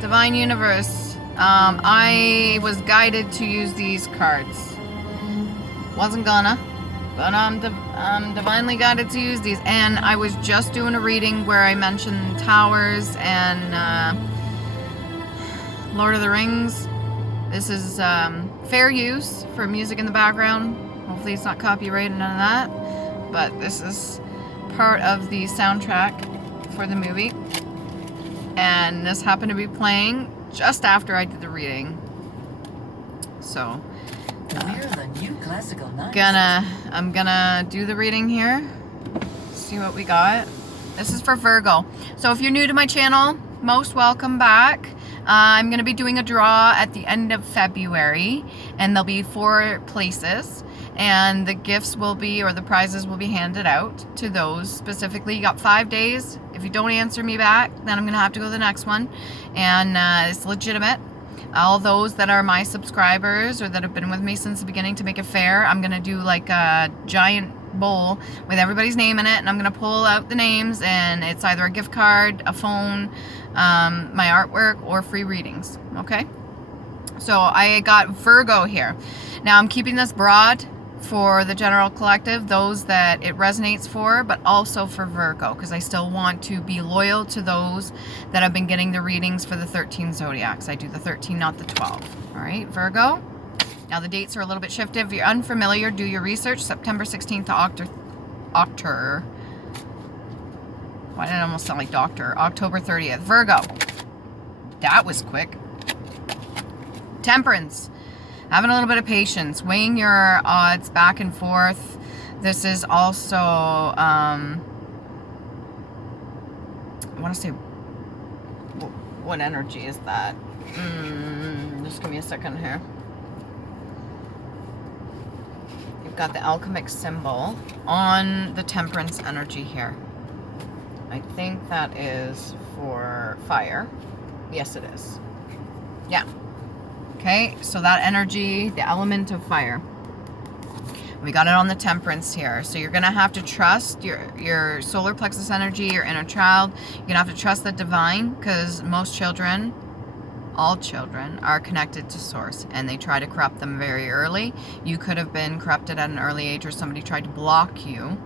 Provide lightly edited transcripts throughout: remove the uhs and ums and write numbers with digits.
Divine Universe. I was guided to use these cards. Wasn't gonna, but I'm divinely guided to use these. And I was just doing a reading where I mentioned towers and Lord of the Rings. This is fair use for music in the background. Hopefully it's not copyrighted, none of that. But this is part of the soundtrack for the movie. And this happened to be playing just after I did the reading. So I'm gonna do the reading here. See what we got. This is for Virgo. So if you're new to my channel, most welcome back. I'm gonna be doing a draw at the end of February, and there'll be 4 places, and the gifts will be, or the prizes will be handed out to those specifically. You got 5 days. If you don't answer me back, then I'm gonna have to go to the next one, and it's legitimate. All those that are my subscribers or that have been with me since the beginning, to make it fair, I'm gonna do like a giant bowl with everybody's name in it, and I'm gonna pull out the names, and it's either a gift card, a phone, my artwork, or free readings. Okay, so I got Virgo here. Now I'm keeping this broad for the general collective, those that it resonates for, but also for Virgo, because I still want to be loyal to those that have been getting the readings for the 13 zodiacs. I do the 13, not the 12. All right, Virgo. Now the dates are a little bit shifted. If you're unfamiliar, do your research. September 16th to October. Why did it almost sound like doctor? October 30th. Virgo. That was quick. Temperance. Having a little bit of patience. Weighing your odds back and forth. This is also, I want to say, what energy is that? Just give me a second here. Got the alchemic symbol on the temperance energy here. I think that is for fire. Yes, it is. Yeah. Okay, so that energy, the element of fire. We got it on the temperance here. So you're gonna have to trust your solar plexus energy, your inner child. You're gonna have to trust the divine, because most children, all children, are connected to source, and they try to corrupt them very early. You could have been corrupted at an early age, or somebody tried to block you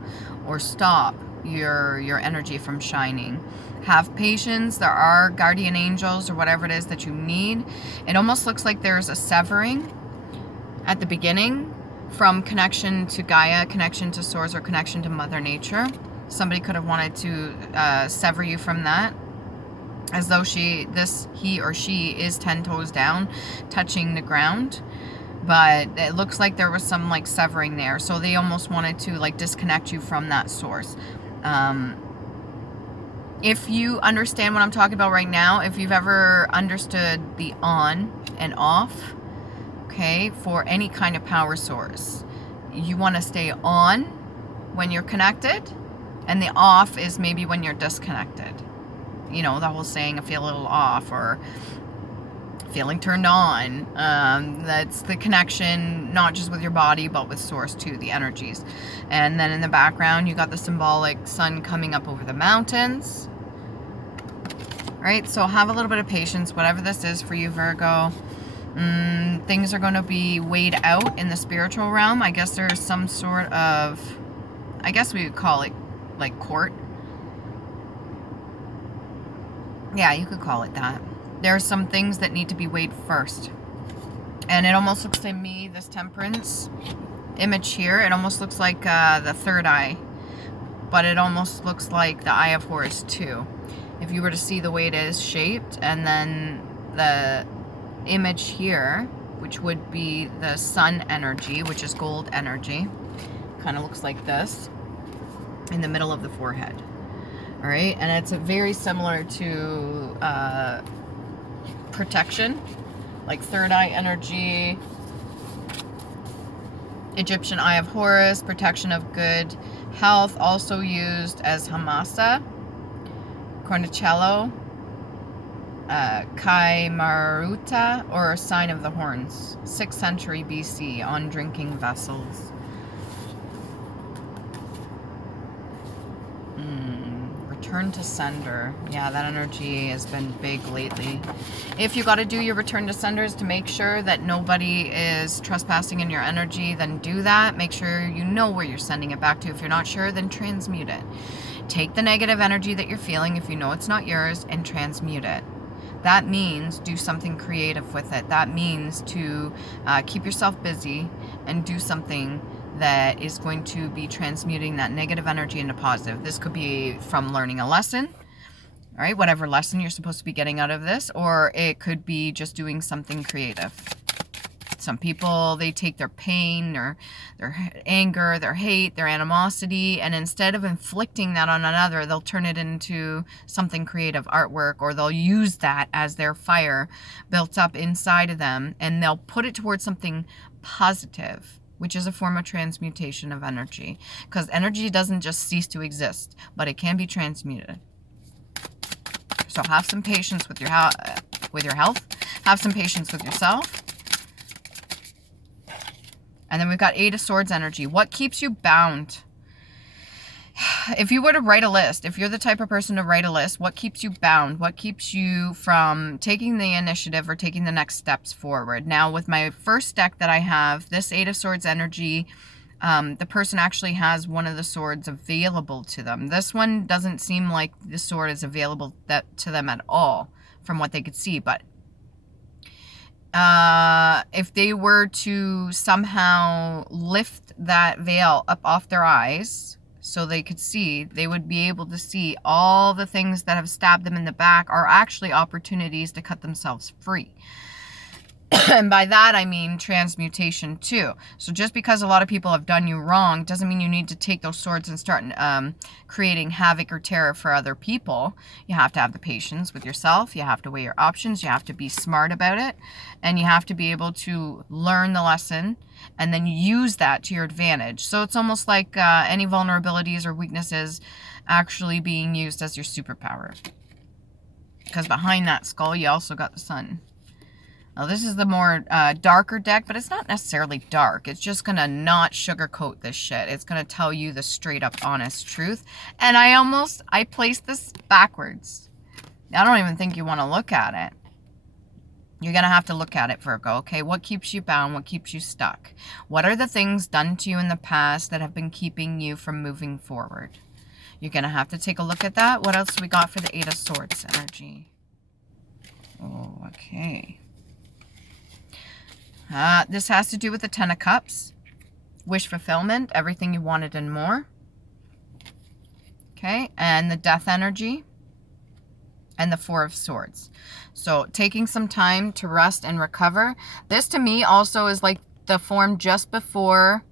or stop your energy from shining. Have patience. There are guardian angels or whatever it is that you need. It almost looks like there's a severing at the beginning from connection to Gaia, connection to source, or connection to Mother Nature. Somebody could have wanted to sever you from that, as though he or she is 10 toes down, touching the ground. But it looks like there was some like severing there. So they almost wanted to like disconnect you from that source. If you understand what I'm talking about right now, if you've ever understood the on and off, okay, for any kind of power source, you want to stay on when you're connected, and the off is maybe when you're disconnected. You know, the whole saying, I feel a little off, or feeling turned on. That's the connection, not just with your body, but with source too, the energies. And then in the background, you got the symbolic sun coming up over the mountains. Right? So have a little bit of patience, whatever this is for you, Virgo. Things are going to be weighed out in the spiritual realm. I guess there's some sort of, I guess we would call it like court. Yeah, you could call it that. There are some things that need to be weighed first. And it almost looks to me, this temperance image here, it almost looks like the third eye. But it almost looks like the Eye of Horus too. If you were to see the way it is shaped, and then the image here, which would be the sun energy, which is gold energy, kind of looks like this in the middle of the forehead. All right, and it's very similar to protection, like third eye energy, Egyptian Eye of Horus, protection of good health, also used as Hamasa, Cornicello, Kai Maruta, or Sign of the Horns, 6th century BC, on drinking vessels. return to sender. Yeah, that energy has been big lately. If you got to do your return to senders to make sure that nobody is trespassing in your energy, then do that. Make sure you know where you're sending it back to. If you're not sure, then transmute it. Take the negative energy that you're feeling, if you know it's not yours, and transmute it. That means do something creative with it. That means to keep yourself busy and do something that is going to be transmuting that negative energy into positive. This could be from learning a lesson, all right, whatever lesson you're supposed to be getting out of this, or it could be just doing something creative. Some people, they take their pain or their anger, their hate, their animosity, and instead of inflicting that on another, they'll turn it into something creative, artwork, or they'll use that as their fire built up inside of them, and they'll put it towards something positive, which is a form of transmutation of energy. Because energy doesn't just cease to exist, but it can be transmuted. So have some patience with your health. Have some patience with yourself. And then we've got Eight of Swords energy. What keeps you bound? If you were to write a list, if you're the type of person to write a list, what keeps you bound? What keeps you from taking the initiative or taking the next steps forward? Now, with my first deck that I have, this Eight of Swords energy, the person actually has one of the swords available to them. This one doesn't seem like the sword is available to them at all from what they could see, but if they were to somehow lift that veil up off their eyes so they could see, they would be able to see all the things that have stabbed them in the back are actually opportunities to cut themselves free. And by that, I mean transmutation too. So just because a lot of people have done you wrong doesn't mean you need to take those swords and start creating havoc or terror for other people. You have to have the patience with yourself. You have to weigh your options. You have to be smart about it. And you have to be able to learn the lesson and then use that to your advantage. So it's almost like any vulnerabilities or weaknesses actually being used as your superpower. Because behind that skull, you also got the sun. Now, this is the more darker deck, but it's not necessarily dark. It's just going to not sugarcoat this shit. It's going to tell you the straight up honest truth. And I placed this backwards. I don't even think you want to look at it. You're going to have to look at it, Virgo. Okay, what keeps you bound? What keeps you stuck? What are the things done to you in the past that have been keeping you from moving forward? You're going to have to take a look at that. What else we got for the Eight of Swords energy? Oh, okay. This has to do with the Ten of Cups. Wish fulfillment, everything you wanted and more. Okay, and the Death energy. And the Four of Swords. So taking some time to rest and recover. This to me also is like the form just before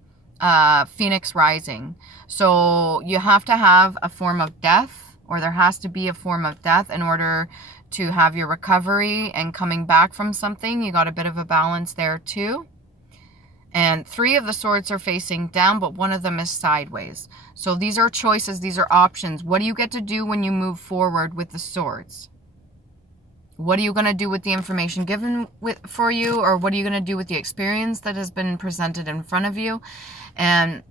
Phoenix rising. So you have to have a form of death, or there has to be a form of death in order to have your recovery and coming back from something. You got a bit of a balance there too. And three of the swords are facing down, but one of them is sideways. So these are choices, these are options. What do you get to do when you move forward with the swords? What are you going to do with the information given for you? Or what are you going to do with the experience that has been presented in front of you? And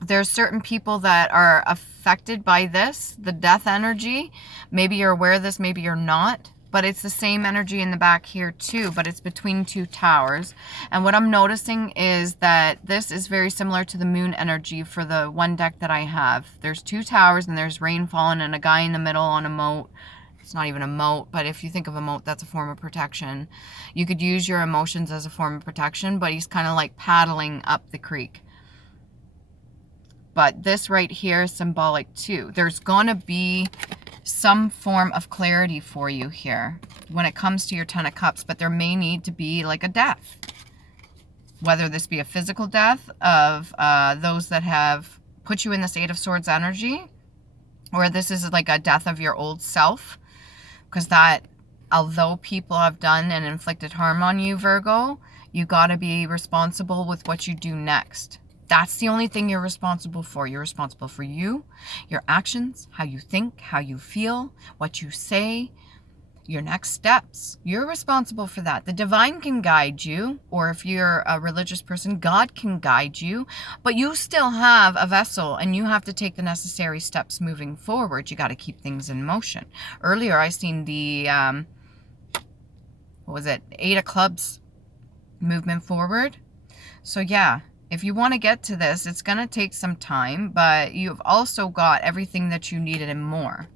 there's certain people that are affected by this, the death energy. Maybe you're aware of this, maybe you're not. But it's the same energy in the back here too, but it's between two towers. And what I'm noticing is that this is very similar to the moon energy for the one deck that I have. There's two towers and there's rain falling and a guy in the middle on a moat. It's not even a moat, but if you think of a moat, that's a form of protection. You could use your emotions as a form of protection, but he's kind of like paddling up the creek. But this right here is symbolic too. There's going to be some form of clarity for you here when it comes to your Ten of Cups, but there may need to be like a death. Whether this be a physical death of those that have put you in this Eight of Swords energy, or this is like a death of your old self, because that, although people have done and inflicted harm on you, Virgo, you got to be responsible with what you do next. That's the only thing you're responsible for. You're responsible for you, your actions, how you think, how you feel, what you say. your next steps. You're responsible for that. The divine can guide you, or if you're a religious person, God can guide you, but you still have a vessel and you have to take the necessary steps moving forward. You got to keep things in motion. Earlier, I seen the, what was it? 8 of Clubs movement forward. So yeah, if you want to get to this, it's going to take some time, but you've also got everything that you needed and more.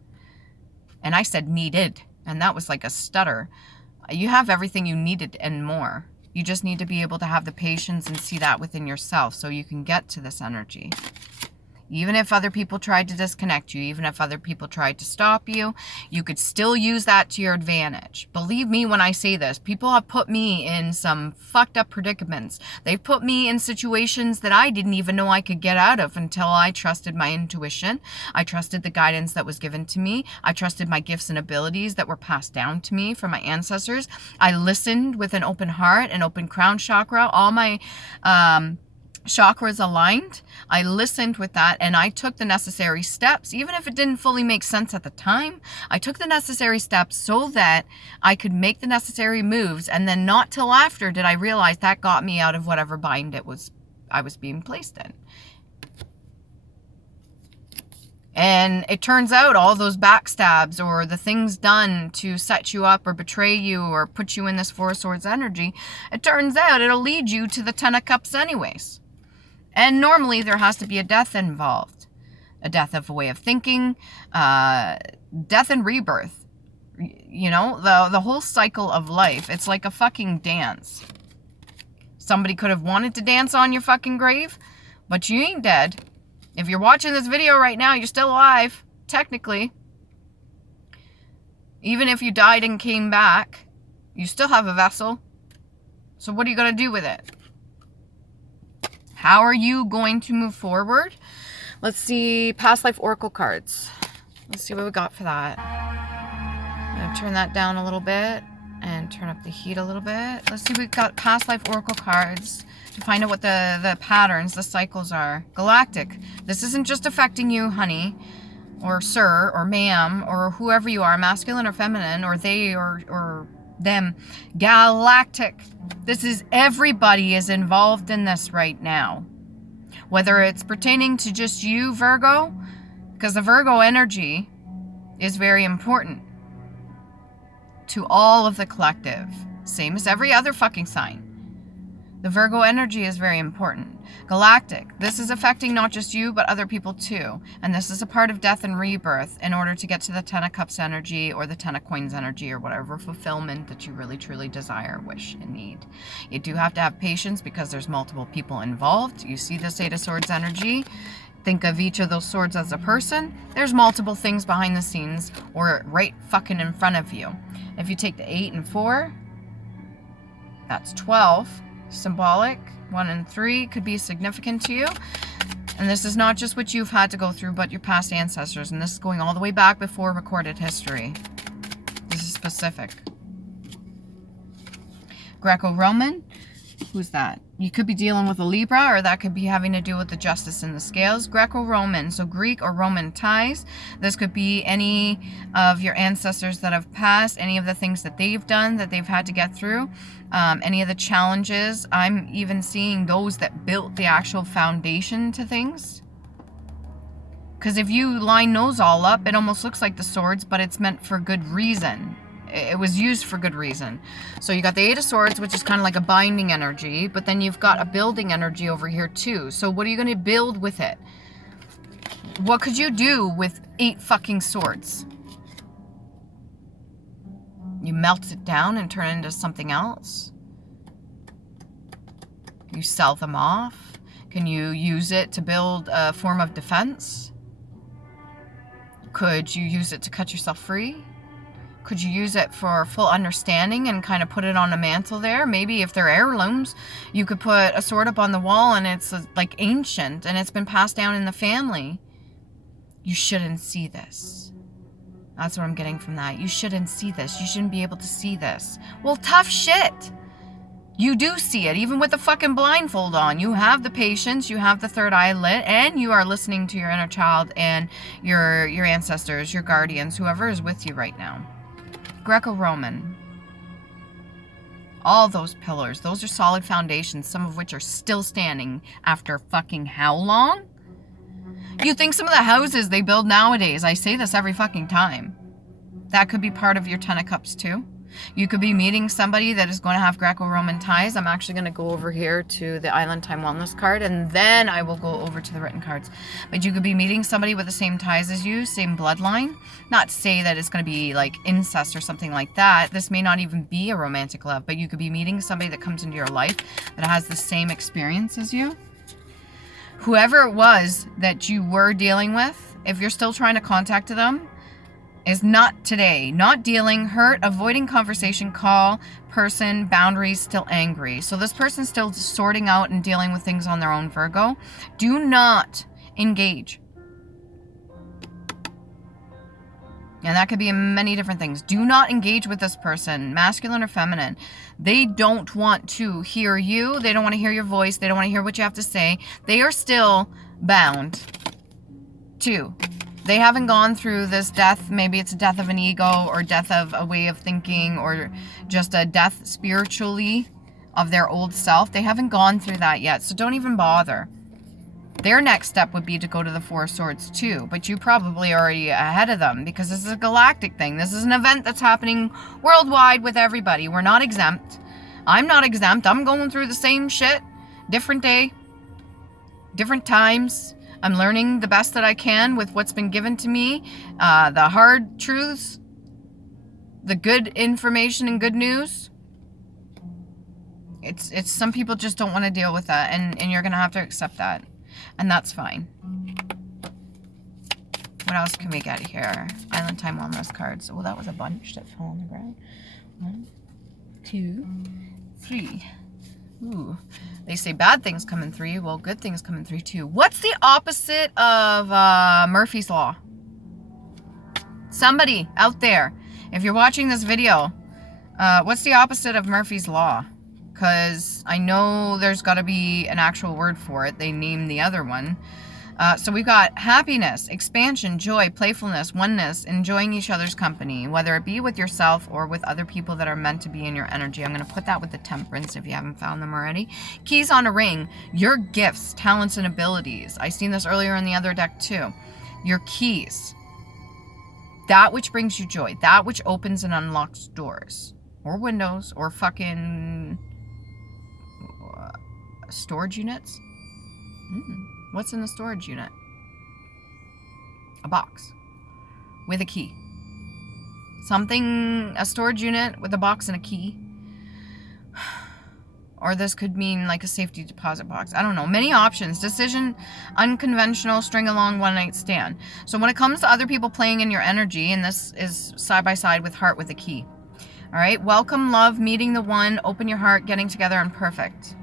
And I said needed. And that was like a stutter. You have everything you needed and more. You just need to be able to have the patience and see that within yourself so you can get to this energy. Even if other people tried to disconnect you, even if other people tried to stop you, you could still use that to your advantage. Believe me when I say this, people have put me in some fucked up predicaments. They've put me in situations that I didn't even know I could get out of until I trusted my intuition. I trusted the guidance that was given to me. I trusted my gifts and abilities that were passed down to me from my ancestors. I listened with an open heart, an open crown chakra, all my chakras aligned. I listened with that and I took the necessary steps, even if it didn't fully make sense at the time. I took the necessary steps so that I could make the necessary moves, and then not till after did I realize that got me out of whatever bind I was being placed in. And it turns out all those backstabs or the things done to set you up or betray you or put you in this 4 of Swords energy, it turns out it'll lead you to the 10 of Cups anyways. And normally there has to be a death involved. A death of a way of thinking, death and rebirth. You know, the whole cycle of life. It's like a fucking dance. Somebody could have wanted to dance on your fucking grave, but you ain't dead. If you're watching this video right now, you're still alive, technically. Even if you died and came back, you still have a vessel. So what are you going to do with it? How are you going to move forward? Let's see, past life oracle cards. Let's see what we got for that. I'm going to turn that down a little bit and turn up the heat a little bit. Let's see, we've got past life oracle cards to find out what the patterns, the cycles are. Galactic. This isn't just affecting you, honey, or sir, or ma'am, or whoever you are, masculine or feminine, or they or them. Galactic. This is everybody is involved in this right now. Whether it's pertaining to just you, Virgo, because the Virgo energy is very important to all of the collective. Same as every other fucking sign. The Virgo energy is very important. Galactic. This is affecting not just you, but other people too. And this is a part of death and rebirth in order to get to the 10 of Cups energy or the 10 of Coins energy or whatever fulfillment that you really truly desire, wish, and need. You do have to have patience because there's multiple people involved. You see this 8 of Swords energy. Think of each of those swords as a person. There's multiple things behind the scenes or right fucking in front of you. If you take the 8 and 4, that's 12. Symbolic. 1 and 3 could be significant to you. And this is not just what you've had to go through, but your past ancestors. And this is going all the way back before recorded history. This is specific. Greco-Roman. Who's that? You could be dealing with a Libra, or that could be having to do with the justice in the scales. Greco-Roman, so Greek or Roman ties. This could be any of your ancestors that have passed, any of the things that they've done, that they've had to get through, any of the challenges. I'm even seeing those that built the actual foundation to things. Because if you line those all up, it almost looks like the swords, but it's meant for good reason. It was used for good reason. So you got the 8 of Swords, which is kind of like a binding energy, but then you've got a building energy over here too. So what are you going to build with it? What could you do with 8 fucking swords? You melt it down and turn it into something else? You sell them off? Can you use it to build a form of defense? Could you use it to cut yourself free? Could you use it for full understanding and kind of put it on a mantle there? Maybe if they're heirlooms, you could put a sword up on the wall and it's like ancient and it's been passed down in the family. You shouldn't see this. That's what I'm getting from that. You shouldn't see this. You shouldn't be able to see this. Well, tough shit. You do see it, even with the fucking blindfold on. You have the patience, you have the third eye lit, and you are listening to your inner child and your ancestors, your guardians, whoever is with you right now. Greco-Roman. All those pillars, those are solid foundations, some of which are still standing after fucking how long? You think some of the houses they build nowadays, I say this every fucking time, that could be part of your Ten of Cups too. You could be meeting somebody that is going to have Greco-Roman ties. I'm actually going to go over here to the Island Time Wellness card, and then I will go over to the written cards. But you could be meeting somebody with the same ties as you, same bloodline. Not to say that it's going to be like incest or something like that. This may not even be a romantic love, but you could be meeting somebody that comes into your life that has the same experience as you. Whoever it was that you were dealing with, if you're still trying to contact them, is not today. Not dealing, hurt, avoiding conversation, call, person, boundaries, still angry. So this person's still sorting out and dealing with things on their own, Virgo. Do not engage. And that could be many different things. Do not engage with this person, masculine or feminine. They don't want to hear you. They don't want to hear your voice. They don't want to hear what you have to say. They are still bound to. They haven't gone through this death. Maybe it's a death of an ego or death of a way of thinking or just a death spiritually of their old self. They haven't gone through that yet, so don't even bother. Their next step would be to go to the Four of Swords too, but you probably already ahead of them because this is a galactic thing. This is an event that's happening worldwide with everybody. We're not exempt. I'm not exempt. I'm going through the same shit. Different day. Different times. I'm learning the best that I can with what's been given to me. The hard truths. The good information and good news. It's some people just don't want to deal with that, and you're going to have to accept that. And that's fine. What else can we get here? Island Time Wellness cards. Well, that was a bunch that fell on the ground. 1, 2, 3. Ooh. They say bad things come in 3. Well, good things come in 3 too. What's the opposite of Murphy's Law? Somebody out there, if you're watching this video, what's the opposite of Murphy's Law? Because I know there's got to be an actual word for it. They named the other one. So we've got happiness, expansion, joy, playfulness, oneness, enjoying each other's company, whether it be with yourself or with other people that are meant to be in your energy. I'm going to put that with the Temperance if you haven't found them already. Keys on a ring, your gifts, talents, and abilities. I seen this earlier in the other deck too. Your keys. That which brings you joy. That which opens and unlocks doors. Or windows. Or fucking storage units. What's in the storage unit? A box with a key. Something, a storage unit with a box and a key. Or this could mean like a safety deposit box. I don't know. Many options. Decision, unconventional, string along, one night stand. So when it comes to other people playing in your energy, and this is side by side with heart with a key. All right. Welcome, love, meeting the one, open your heart, getting together, and perfect.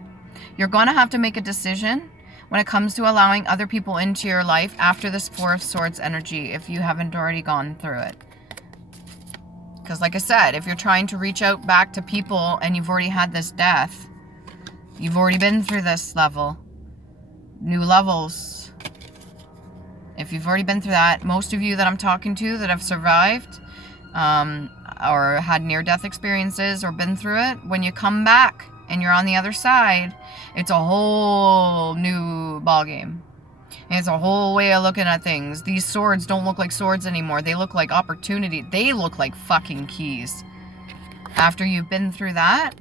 You're going to have to make a decision when it comes to allowing other people into your life after this Four of Swords energy, if you haven't already gone through it. Because like I said, if you're trying to reach out back to people and you've already had this death, you've already been through this level, new levels. If you've already been through that, most of you that I'm talking to that have survived or had near-death experiences or been through it, when you come back and you're on the other side, it's a whole new ballgame. It's a whole way of looking at things. These swords don't look like swords anymore. They look like opportunity. They look like fucking keys. After you've been through that,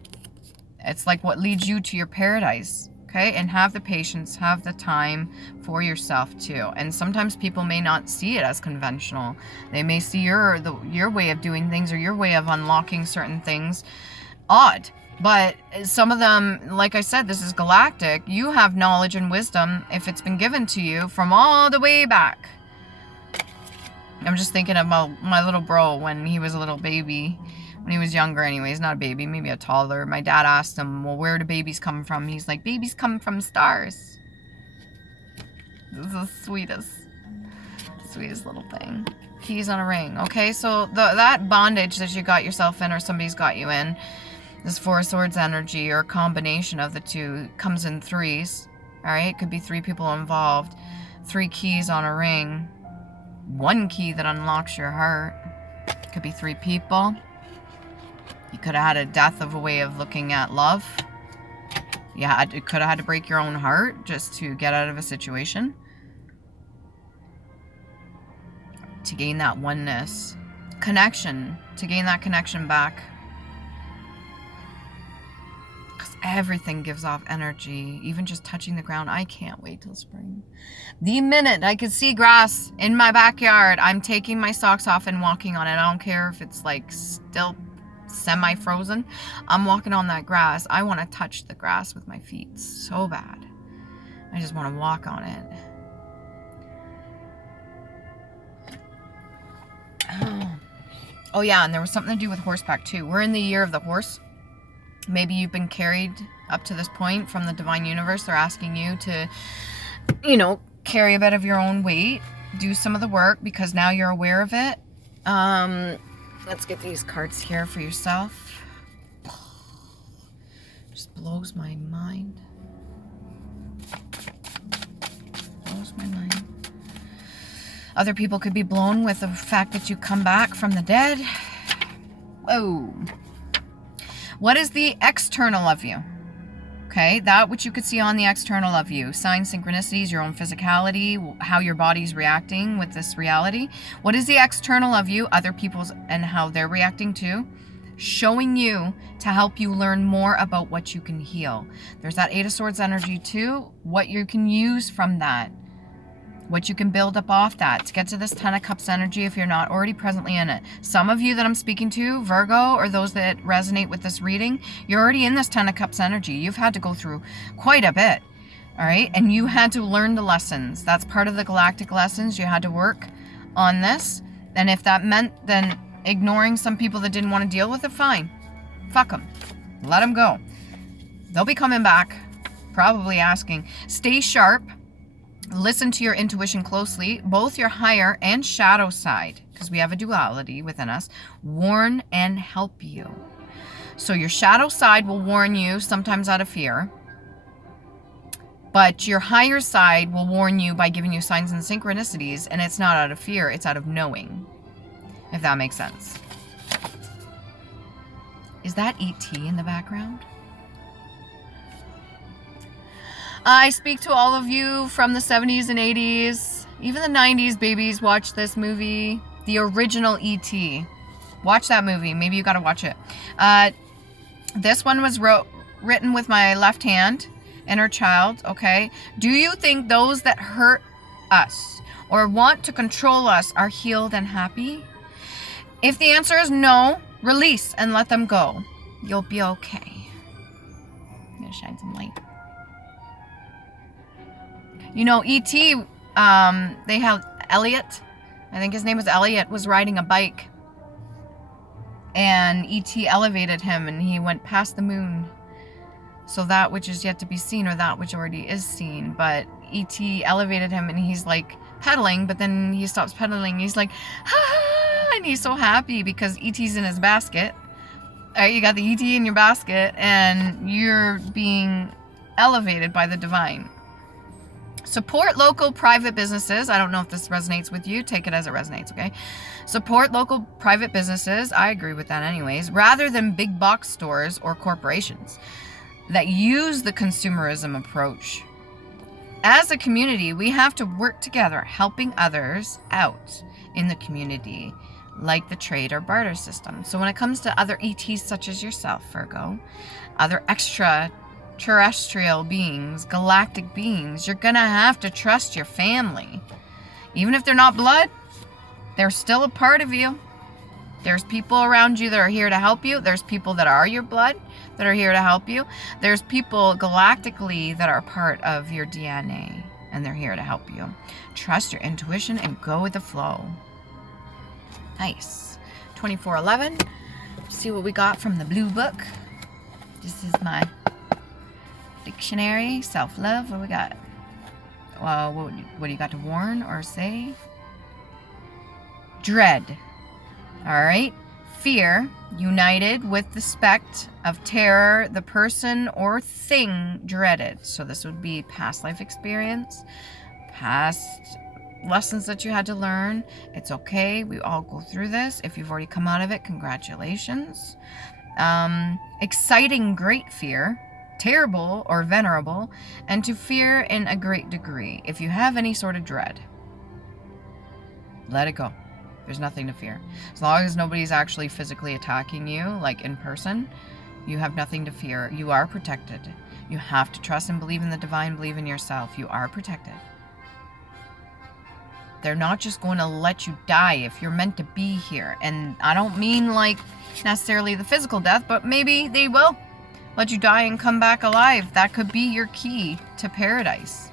it's like what leads you to your paradise. Okay? And have the patience, have the time for yourself too. And sometimes people may not see it as conventional. They may see your way of doing things or your way of unlocking certain things odd. But some of them, like I said, this is galactic. You have knowledge and wisdom if it's been given to you from all the way back. I'm just thinking of my little bro when he was a little baby. When he was younger anyways, not a baby, maybe a toddler. My dad asked him, well, where do babies come from? He's like, babies come from stars. This is the sweetest little thing. Keys on a ring. Okay, so that bondage that you got yourself in or somebody's got you in, this Four of Swords energy or a combination of the two comes in 3s. All right, it could be 3 people involved. 3 keys on a ring. 1 key that unlocks your heart. It could be 3 people. You could have had a death of a way of looking at love. You could have had to break your own heart just to get out of a situation. To gain that oneness. Connection. To gain that connection back. Because everything gives off energy. Even just touching the ground. I can't wait till spring. The minute I can see grass in my backyard, I'm taking my socks off and walking on it. I don't care if it's like still semi-frozen. I'm walking on that grass. I want to touch the grass with my feet so bad. I just want to walk on it. Oh yeah, and there was something to do with horseback too. We're in the year of the horse. Maybe you've been carried up to this point from the divine universe. They're asking you to, you know, carry a bit of your own weight, do some of the work because now you're aware of it. Let's get these cards here for yourself. Just blows my mind. Blows my mind. Other people could be blown with the fact that you come back from the dead. Whoa. What is the external of you? Okay, that which you could see on the external of you. Signs, synchronicities, your own physicality, how your body's reacting with this reality. What is the external of you? Other people's and how they're reacting to. Showing you to help you learn more about what you can heal. There's that Eight of Swords energy too. What you can use from that. What you can build up off that to get to this Ten of Cups energy if you're not already presently in it. Some of you that I'm speaking to, Virgo, or those that resonate with this reading, you're already in this Ten of Cups energy. You've had to go through quite a bit, all right? And you had to learn the lessons. That's part of the galactic lessons. You had to work on this. And if that meant then ignoring some people that didn't want to deal with it, fine. Fuck them. Let them go. They'll be coming back, probably asking. Stay sharp. Listen to your intuition closely, both your higher and shadow side, because we have a duality within us, warn and help you. So your shadow side will warn you, sometimes out of fear, but your higher side will warn you by giving you signs and synchronicities, and it's not out of fear, it's out of knowing, if that makes sense. Is that E.T. in the background? I speak to all of you from the 70s and 80s, even the 90s babies. Watch this movie, the original E.T. Watch that movie. Maybe you got to watch it. This one was written with my left hand, inner child, okay? Do you think those that hurt us or want to control us are healed and happy? If the answer is no, release and let them go. You'll be okay. I'm going to shine some light. You know, E.T., they have Elliot, I think his name was Elliot, was riding a bike. And E.T. elevated him and he went past the moon. So that which is yet to be seen, or that which already is seen. But E.T. elevated him and he's like pedaling, but then he stops pedaling. He's like, ha! And he's so happy because E.T.'s in his basket. All right, you got the E.T. in your basket and you're being elevated by the divine. Support local private businesses. I don't know if this resonates with you. Take it as it resonates, okay? Support local private businesses. I agree with that anyways. Rather than big box stores or corporations that use the consumerism approach. As a community, we have to work together, helping others out in the community, like the trade or barter system. So when it comes to other ETs such as yourself, Virgo, other extraterrestrial beings, galactic beings, you're gonna have to trust your family. Even if they're not blood, they're still a part of you. There's people around you that are here to help you. There's people that are your blood that are here to help you. There's people galactically that are part of your DNA and they're here to help you. Trust your intuition and go with the flow. Nice. 2411. See what we got from the blue book. This is my dictionary, self-love. What we got? Well, what do you got to warn or say? Dread. All right. Fear, united with the spect of terror, the person or thing dreaded. So this would be past life experience, past lessons that you had to learn. It's okay. We all go through this. If you've already come out of it, congratulations. exciting great fear, terrible or venerable, and to fear in a great degree. If you have any sort of dread, let it go. There's nothing to fear. As long as nobody's actually physically attacking you, like in person, you have nothing to fear. You are protected. You have to trust and believe in the divine, believe in yourself. You are protected. They're not just going to let you die if you're meant to be here. And I don't mean like necessarily the physical death, but maybe they will let you die and come back alive. That could be your key to paradise.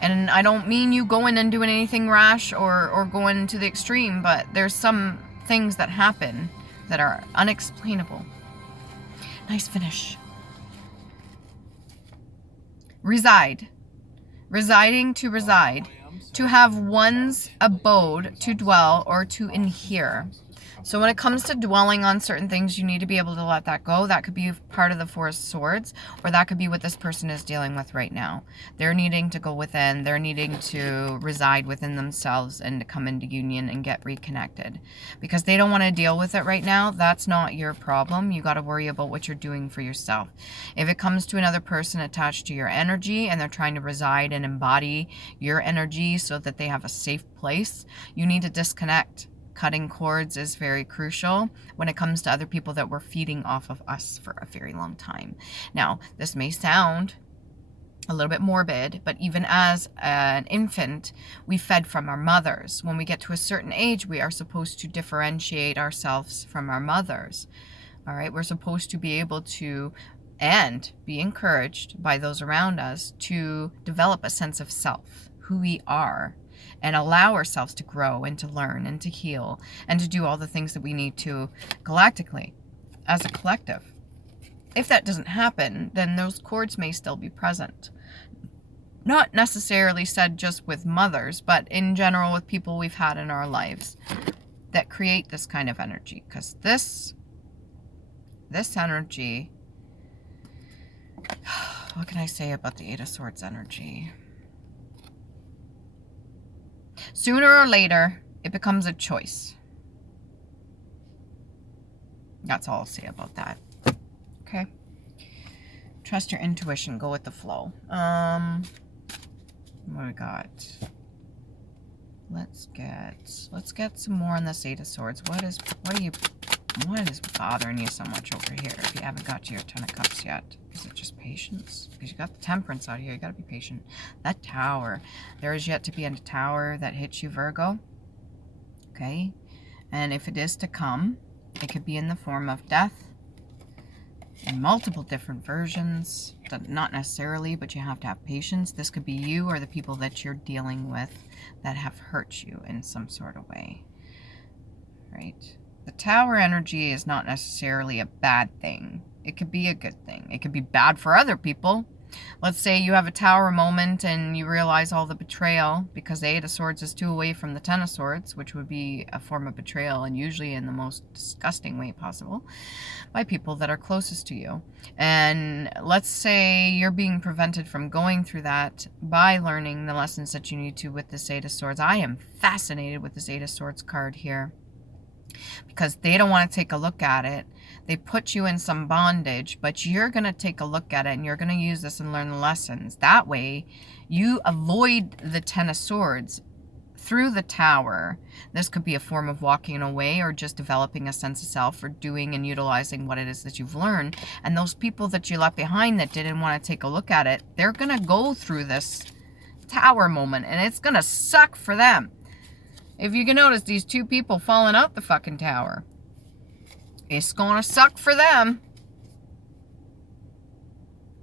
And I don't mean you going and doing anything rash or going to the extreme, but there's some things that happen that are unexplainable. Nice finish. Reside. Residing, to reside. To have one's abode, to dwell, or to inhere. So when it comes to dwelling on certain things, you need to be able to let that go. That could be part of the Four of Swords, or that could be what this person is dealing with right now. They're needing to go within. They're needing to reside within themselves and to come into union and get reconnected. Because they don't want to deal with it right now. That's not your problem. You got to worry about what you're doing for yourself. If it comes to another person attached to your energy and they're trying to reside and embody your energy so that they have a safe place, you need to disconnect. Cutting cords is very crucial when it comes to other people that were feeding off of us for a very long time. Now, this may sound a little bit morbid, but even as an infant, we fed from our mothers. When we get to a certain age, we are supposed to differentiate ourselves from our mothers. All right, we're supposed to be able to and be encouraged by those around us to develop a sense of self, who we are, and allow ourselves to grow and to learn and to heal and to do all the things that we need to galactically as a collective. If that doesn't happen, then those cords may still be present. Not necessarily said just with mothers, but in general with people we've had in our lives that create this kind of energy. Because this energy, what can I say about the Eight of Swords energy? Sooner or later, it becomes a choice. That's all I'll say about that. Okay. Trust your intuition. Go with the flow. What do we got? Let's get some more on this Eight of Swords. What is bothering you so much over here if you haven't got to your Ten of Cups yet? Is it just patience? Because you got the Temperance out here. You got to be patient. That Tower. There is yet to be a Tower that hits you, Virgo. Okay? And if it is to come, it could be in the form of death. In multiple different versions. Not necessarily, but you have to have patience. This could be you or the people that you're dealing with that have hurt you in some sort of way. Right? The Tower energy is not necessarily a bad thing. It could be a good thing. It could be bad for other people. Let's say you have a Tower moment and you realize all the betrayal, because the Eight of Swords is 2 away from the Ten of Swords, which would be a form of betrayal, and usually in the most disgusting way possible, by people that are closest to you. And let's say you're being prevented from going through that by learning the lessons that you need to with this Eight of Swords. I am fascinated with this Eight of Swords card here, because they don't want to take a look at it. They put you in some bondage, but you're going to take a look at it and you're going to use this and learn the lessons. That way, you avoid the Ten of Swords through the Tower. This could be a form of walking away or just developing a sense of self or doing and utilizing what it is that you've learned. And those people that you left behind that didn't want to take a look at it, they're going to go through this Tower moment and it's going to suck for them. If you can notice, these 2 people falling out the fucking Tower. It's gonna suck for them.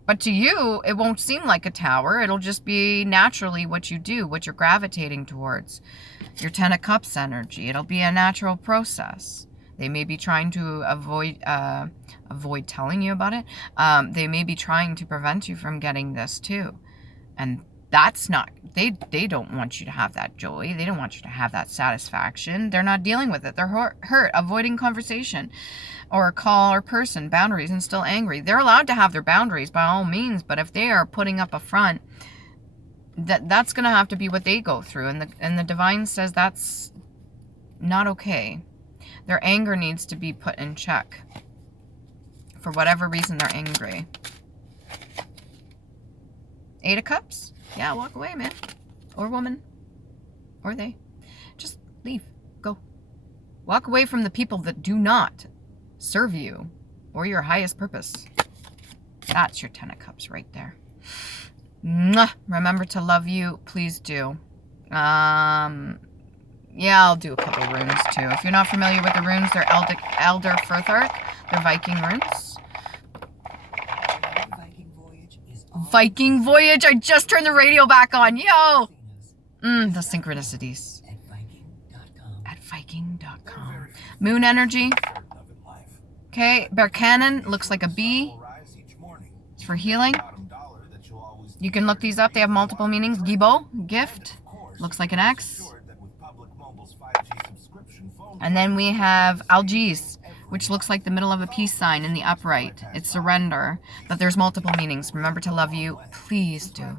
But to you, it won't seem like a Tower. It'll just be naturally what you do, what you're gravitating towards. Your Ten of Cups energy. It'll be a natural process. They may be trying to avoid telling you about it. They may be trying to prevent you from getting this too. And that's not, they don't want you to have that joy. They don't want you to have that satisfaction. They're not dealing with it. They're hurt, avoiding conversation or a call or person, boundaries, and still angry. They're allowed to have their boundaries by all means, but if they are putting up a front, that's going to have to be what they go through. And the divine says that's not okay. Their anger needs to be put in check. For whatever reason, they're angry. 8 of Cups? Yeah, walk away, man. Or woman. Or they. Just leave. Go. Walk away from the people that do not serve you or your highest purpose. That's your 10 of Cups right there. Mwah. Remember to love you. Please do. Yeah, I'll do a couple runes too. If you're not familiar with the runes, they're Elder Furthark. They're Viking runes. Viking Voyage! I just turned the radio back on. Yo! The synchronicities. At Viking.com. Moon energy. Okay, Bear Cannon looks like a bee. It's for healing. You can look these up. They have multiple meanings. Gibo, gift. Looks like an X. And then we have Algiz, which looks like the middle of a peace sign in the upright. It's surrender, but there's multiple meanings. Remember to love you. Please do.